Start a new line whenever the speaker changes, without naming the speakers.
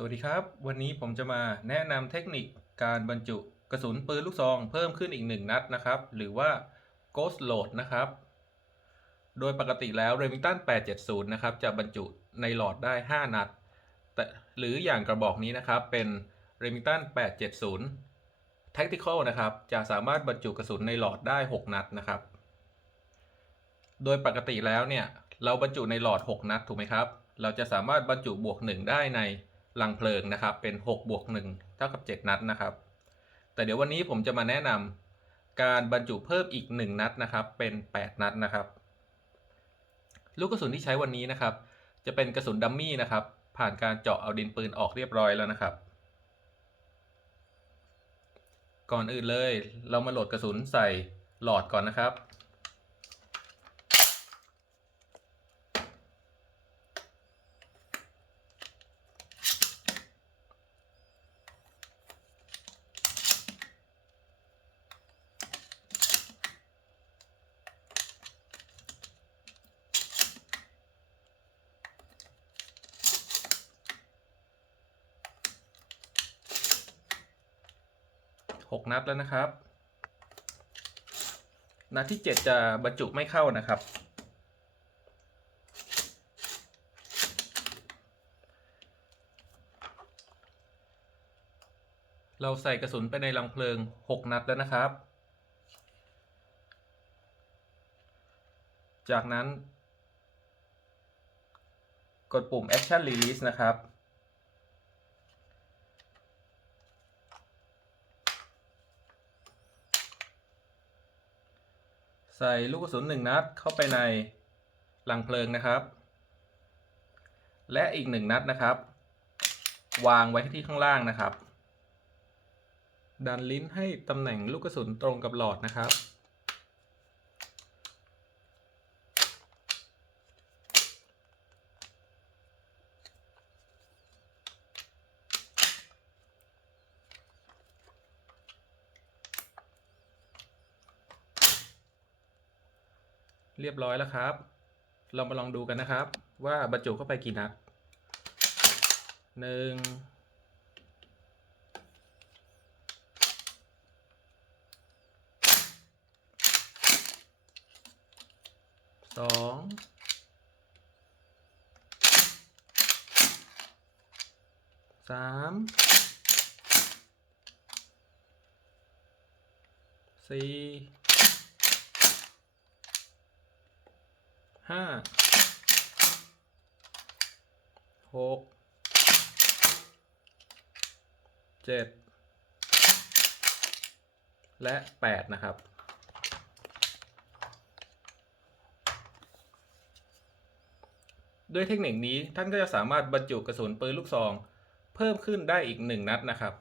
สวัสดีครับ วันนี้ผมจะมาแนะนำเทคนิคการบรรจุกระสุนปืนลูกซองเพิ่มขึ้นอีก1นัดนะครับ หรือว่า Ghost Load นะครับ โดยปกติแล้ว Remington 870 นะครับ จะบรรจุในหลอดได้ 5 นัด แต่หรืออย่างกระบอกนี้นะครับ เป็น Remington 870 Tactical นะครับ จะสามารถบรรจุกระสุนในหลอดได้ 6 นัดนะครับ โดยปกติแล้วเนี่ย เราบรรจุในหลอด 6 นัดถูกไหมครับ เราจะสามารถบรรจุบวก 1 ได้ใน ลังเพลิงนะครับ เป็น6บวก1เท่ากับ 7 นัดนะครับ แต่เดี๋ยววันนี้ผมจะมาแนะนำการบรรจุเพิ่มอีก 1 นัดนะครับ เป็น 8 นัดนะครับ ลูกกระสุนที่ใช้วันนี้นะครับ จะเป็นกระสุนดัมมี่นะครับ ผ่านการเจาะเอาดินปืนออกเรียบร้อยแล้วนะครับ ก่อนอื่นเลย เรามาโหลดกระสุนใส่หลอดก่อนนะครับ หกนัดแล้วนะครับ นัดที่เจ็ดจะบรรจุไม่เข้านะครับ เราใส่กระสุนไปในรังเพลิงหกนัดแล้วนะครับ จากนั้น กดปุ่ม Action Release นะครับ ใส่ลูกกระสุนหนึ่งนัดเข้าไปในลังเพลิงนะครับ และอีกหนึ่งนัดนะครับ วางไว้ที่ข้างล่างนะครับ ดันลิ้นให้ตำแหน่งลูกกระสุนตรงกับหลอดนะครับ เรียบร้อยแล้วครับ เรามาลองดูกันนะครับ ว่าบรรจุเข้าไปกี่นัดหนึ่งสองสามสี่ ห้าหกเจ็ดและแปดนะครับ ด้วยเทคนิคนี้ท่านก็จะสามารถบรรจุกระสุนปืนลูกซอง เพิ่มขึ้นได้อีกหนึ่งนัดนะครับ